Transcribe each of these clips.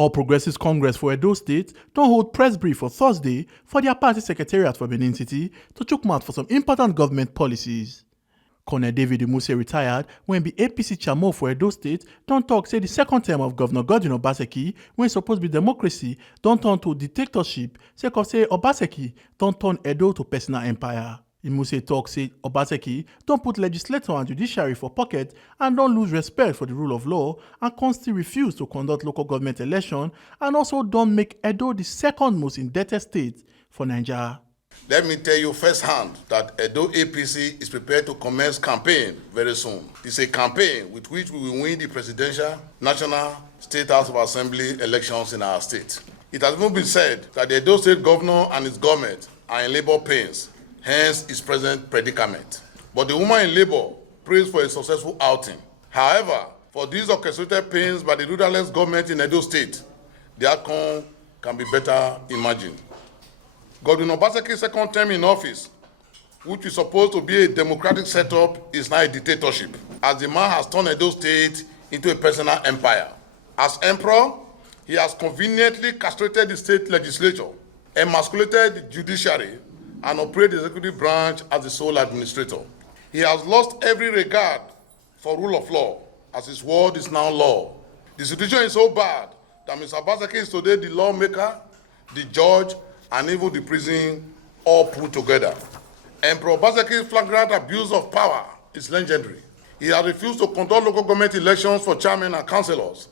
All Progressives Congress for Edo State don hold press brief for Thursday for their party secretariat for Benin City to chook mouth for some important government policies. Colonel David Umuse retired when be APC chairman for Edo State don talk say the second term of Governor Wetin Obaseki, wey suppose be democracy, don turn to dictatorship sake of say Obaseki don turn Edo to personal empire. Umuse talk say Obaseki don put legislature and judiciary for pocket and don lose respect for the rule of law and constantly refuse to conduct local government election and also don make Edo the second most indebted state for Nigeria. Let me tell you firsthand that Edo APC is prepared to commence campaign very soon. It's a campaign with which we will win the presidential, national, state House of Assembly elections in our state. It has even been said that the Edo State governor and his government are in labor pains, hence his present predicament. But the woman in labor prays for a successful outing. However, for these orchestrated pains by the rudderless government in Edo State, the outcome can be better imagined. Godwin Obaseki's second term in office, which is supposed to be a democratic setup, is now a dictatorship, as the man has turned Edo State into a personal empire. As emperor, he has conveniently castrated the state legislature, emasculated the judiciary, and operated the executive branch as the sole administrator. He has lost every regard for rule of law, as his word is now law. The situation is so bad that Mr. Obaseki is today the lawmaker, the judge, and even the prison all put together. Emperor Obaseki's flagrant abuse of power is legendary. He has refused to conduct local government elections for chairmen and councillors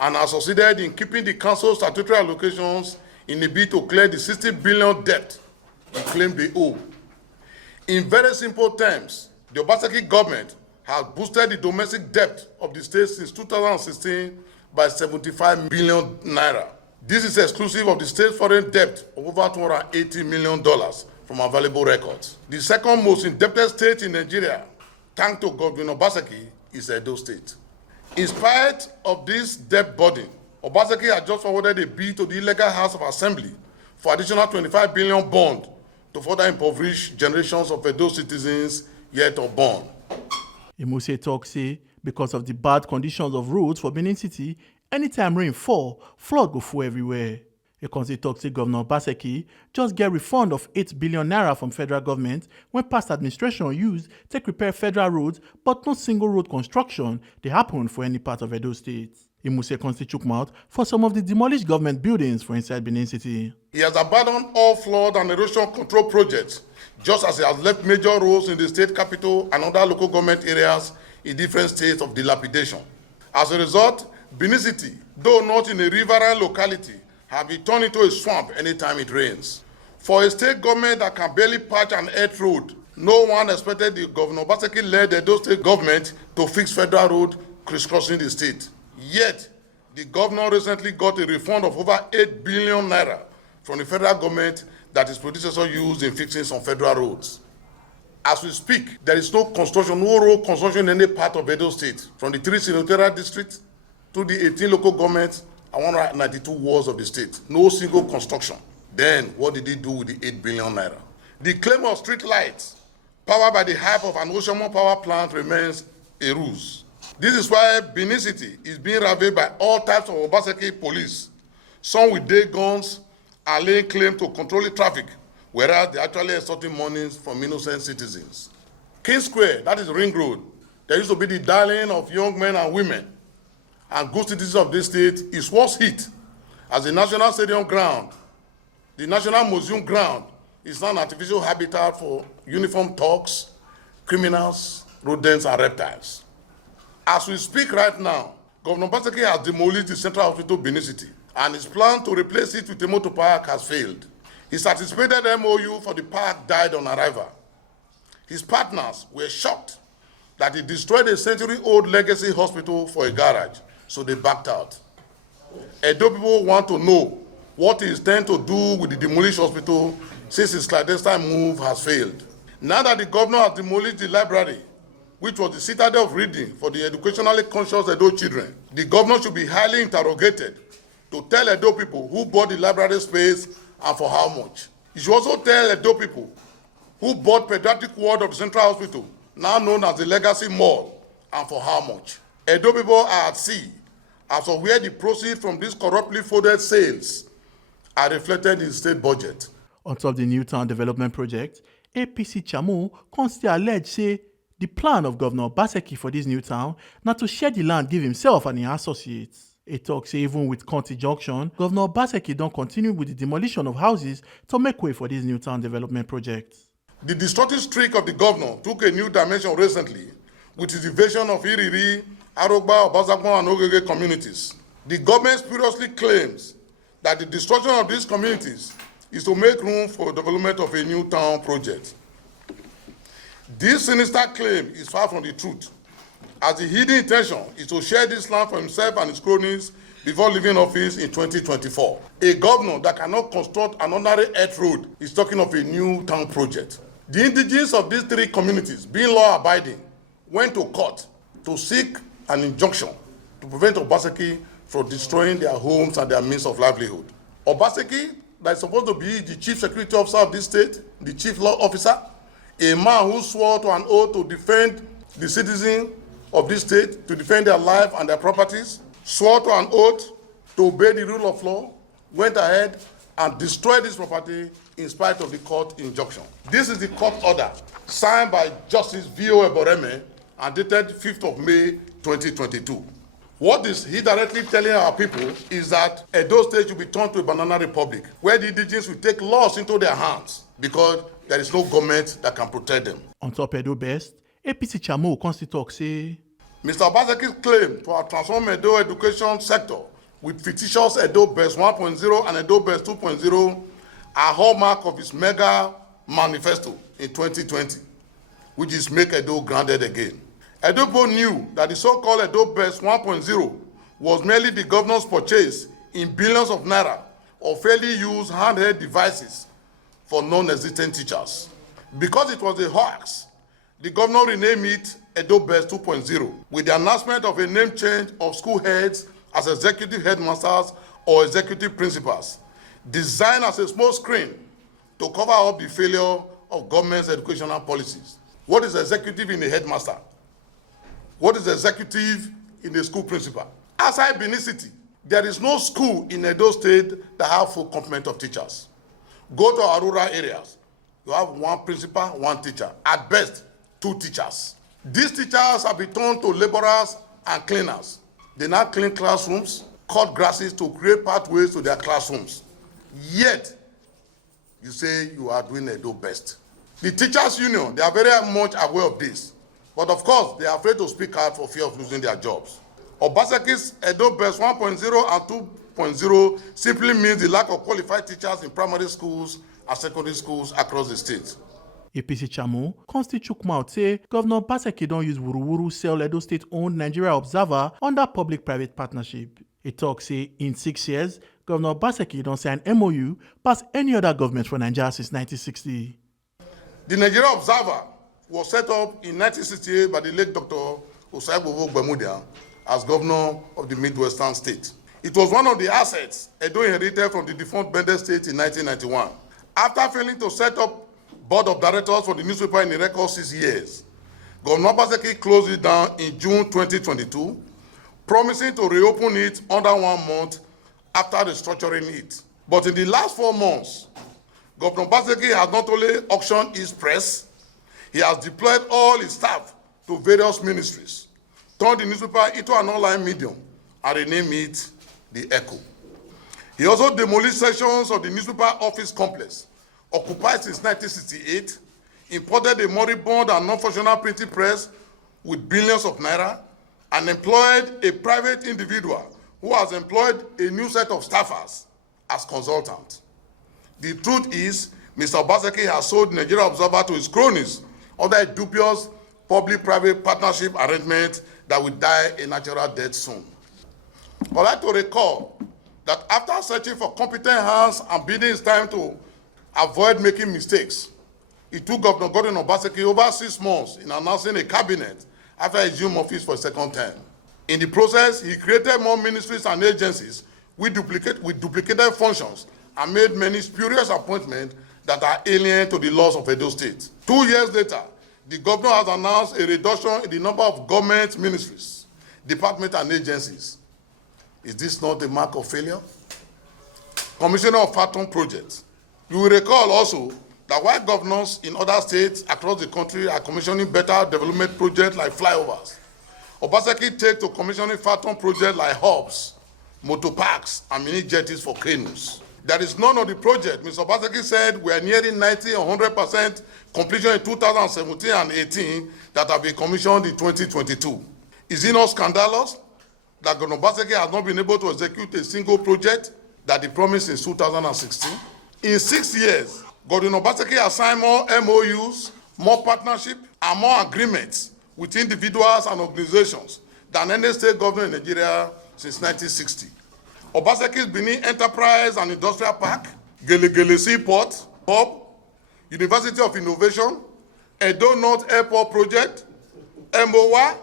and has succeeded in keeping the council's statutory allocations in a bid to clear the 60 billion debt he claimed they owe. In very simple terms, the Obaseki government has boosted the domestic debt of the state since 2016 by 75 billion naira. This is exclusive of the state's foreign debt of over $280 million from available records. The second most indebted state in Nigeria, thanks to Godwin Obaseki, is Edo State. In spite of this debt burden, Obaseki has just forwarded a bill to the illegal House of Assembly for additional 25 billion bond to further impoverish generations of Edo citizens yet unborn. Umuse talk say because of the bad conditions of roads for Benin City, anytime rain fall, flood go full everywhere. Ekonsi talk say Governor Obaseki just get refund of 8 billion naira from federal government when past administration used take repair federal roads, but no single road construction they happen for any part of Edo State. Umuse Ekonsi chook mouth for some of the demolished government buildings for inside Benin City. He has abandoned all flood and erosion control projects, just as he has left major roads in the state capital and other local government areas in different states of dilapidation. As a result, Benin City, though not in a riverine locality, have been turned into a swamp anytime it rains. For a state government that can barely patch an earth road, no one expected the Governor Obaseki-led Edo State government to fix federal road crisscrossing the state. Yet, the governor recently got a refund of over 8 billion naira from the federal government that his predecessor used in fixing some federal roads. As we speak, there is no road construction in any part of Edo State, from the 3 senatorial districts to the 18 local governments and 192 wards of the state. No single construction. Then, what did he do with the 8 billion naira? The claim of street lights, powered by the hype of an Oshomon power plant, remains a ruse. This is why Benin City is being ravaged by all types of Obaseki police, some with day guns and laying claim to controlling traffic, whereas they're actually extorting monies from innocent citizens. King Square, that is Ring Road, there used to be the darling of young men and women and good citizens of this state, is once hit as the National Stadium ground. The National Museum ground is now an artificial habitat for uniformed thugs, criminals, rodents, and reptiles. As we speak right now, Governor Obaseki has demolished the Central Hospital Benin City, and his plan to replace it with a motor park has failed. His anticipated MOU for the park died on arrival. His partners were shocked that he destroyed a century-old legacy hospital for a garage, so they backed out. Edo people want to know what he intends to do with the demolished hospital since his clandestine move has failed. Now that the governor has demolished the library, which was the citadel of reading for the educationally conscious Edo children, the governor should be highly interrogated to tell Edo people who bought the library space and for how much. He should also tell Edo people who bought pediatric ward of the Central Hospital, now known as the Legacy Mall, and for how much. Edo people are at sea as of where the proceeds from these corruptly folded sales are reflected in the state budget. On top of the new town development project, APC Chamu constantly allege say the plan of Governor Obaseki for this new town na to share the land give himself and his associates. A talk say even with County Junction, Governor Obaseki don continue with the demolition of houses to make way for this new town development project. The destructive streak of the governor took a new dimension recently with his invasion of Iriri, Arogba, Obasakpon, and Ogege communities. The government spuriously claims that the destruction of these communities is to make room for the development of a new town project. This sinister claim is far from the truth, as the hidden intention is to share this land for himself and his cronies before leaving office in 2024. A governor that cannot construct an ordinary earth road is talking of a new town project. The indigenes of these three communities, being law-abiding, went to court to seek an injunction to prevent Obaseki from destroying their homes and their means of livelihood. Obaseki, that is supposed to be the chief security officer of this state, the chief law officer, a man who swore to an oath to defend the citizens of this state, to defend their life and their properties, swore to an oath to obey the rule of law, went ahead and destroyed this property in spite of the court injunction. This is the court order signed by Justice V.O. Eboreme and dated 5th of May 2022. What is he directly telling our people is that Edo State should be turned to a banana republic, where the indigenes will take laws into their hands because there is no government that can protect them. On top Edo Best, APC Chamu constantly talk say Mr. Obaseki's claim to have transformed Edo education sector with fictitious Edo Best 1.0 and Edo Best 2.0 are hallmark of his mega manifesto in 2020, which is Make Edo Grounded Again. Edo knew that the so-called Edo Best 1.0 was merely the governor's purchase in billions of naira of fairly used handheld devices for non-existent teachers. Because it was a hoax, the governor renamed it Edo Best 2.0 with the announcement of a name change of school heads as executive headmasters or executive principals, designed as a small screen to cover up the failure of government's educational policies. What is executive in a headmaster? What is executive in a school principal? Outside Benin City, there is no school in Edo State that have full complement of teachers. Go to our rural areas, you have one principal, one teacher. At best, 2 teachers. These teachers have been turned to laborers and cleaners. They now clean classrooms, cut grasses to create pathways to their classrooms. Yet, you say you are doing Edo Best. The teachers' union, they are very much aware of this. But of course, they are afraid to speak out for fear of losing their jobs. Obaseki's Edo Best 1.0 and 2.0 simply means the lack of qualified teachers in primary schools and secondary schools across the state. APC Chamu constantly chook mouth say Governor Obaseki don use wuruwuru sell Edo State-owned Nigeria Observer under public-private partnership. A talk say in 6 years, Governor Obaseki don sign MOU pass any other government for Nigeria since 1960. The Nigeria Observer was set up in 1968 by the late Dr. Osaibovo Gbemudia as governor of the Midwestern state. It was one of the assets Edo inherited from the defunct Bende state in 1991. After failing to set up board of directors for the newspaper in a record 6 years, Governor Obaseki closed it down in June 2022, promising to reopen it under 1 month after restructuring it. But in the last 4 months, Governor Obaseki has not only auctioned his press, he has deployed all his staff to various ministries, turned the newspaper into an online medium, and renamed it The Echo. He also demolished sections of the newspaper office complex, occupied since 1968, imported a moribund and non-functional printing press with billions of naira, and employed a private individual who has employed a new set of staffers as consultants. The truth is, Mr. Obaseki has sold Nigeria Observer to his cronies under a dubious public-private partnership arrangement that will die a natural death soon. I'd like to recall that after searching for competent hands and bidding his time to avoid making mistakes, it took Governor Gordon Obaseki over 6 months in announcing a cabinet after he assumed office for a second term. In the process, he created more ministries and agencies with duplicated functions and made many spurious appointments that are alien to the laws of Edo State. 2 years later, the governor has announced a reduction in the number of government ministries, departments, and agencies. Is this not a mark of failure? Commissioner of Phantom Projects. You will recall also that while governors in other states across the country are commissioning better development projects like flyovers, Obaseki takes to commissioning Phantom projects like hubs, motor parks, and mini jetties for canoes. There is none of the project Mr. Obaseki said we are nearing 90 or 100% completion in 2017 and 18 that have been commissioned in 2022. Is it not scandalous that Governor Obaseki has not been able to execute a single project that he promised in 2016? In 6 years, Governor Obaseki has signed more MOUs, more partnership, and more agreements with individuals and organizations than any state government in Nigeria since 1960. Obaseki's Benin Enterprise and Industrial Park, Gelegele Seaport, Hub, University of Innovation, Edo North Airport Project, MOA,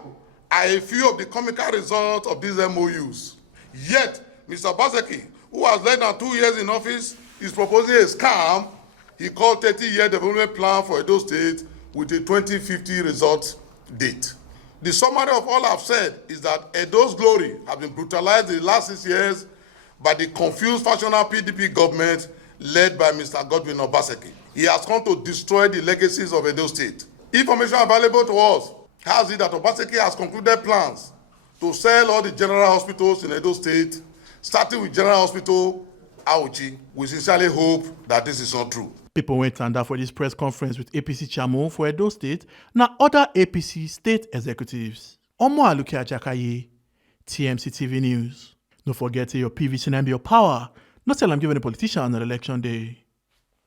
are a few of the comical results of these MOUs. Yet, Mr. Obaseki, who has less than 2 years in office, is proposing a scam he called 30-year development plan for Edo State with a 2050 result date. The summary of all I've said is that Edo's glory has been brutalized in the last 6 years by the confused factional PDP government led by Mr. Godwin Obaseki. He has come to destroy the legacies of Edo State. Information available to us has it that Obaseki has concluded plans to sell all the general hospitals in Edo State, starting with General Hospital Auchi. We sincerely hope that this is not true. Pipo went tanda for this press conference with APC chairman for Edo State na other APC state executives. Omo Aluke Ajakaye, TMC TV News. Don't forget your PVC and your power. Not tell I'm giving a politician on election day.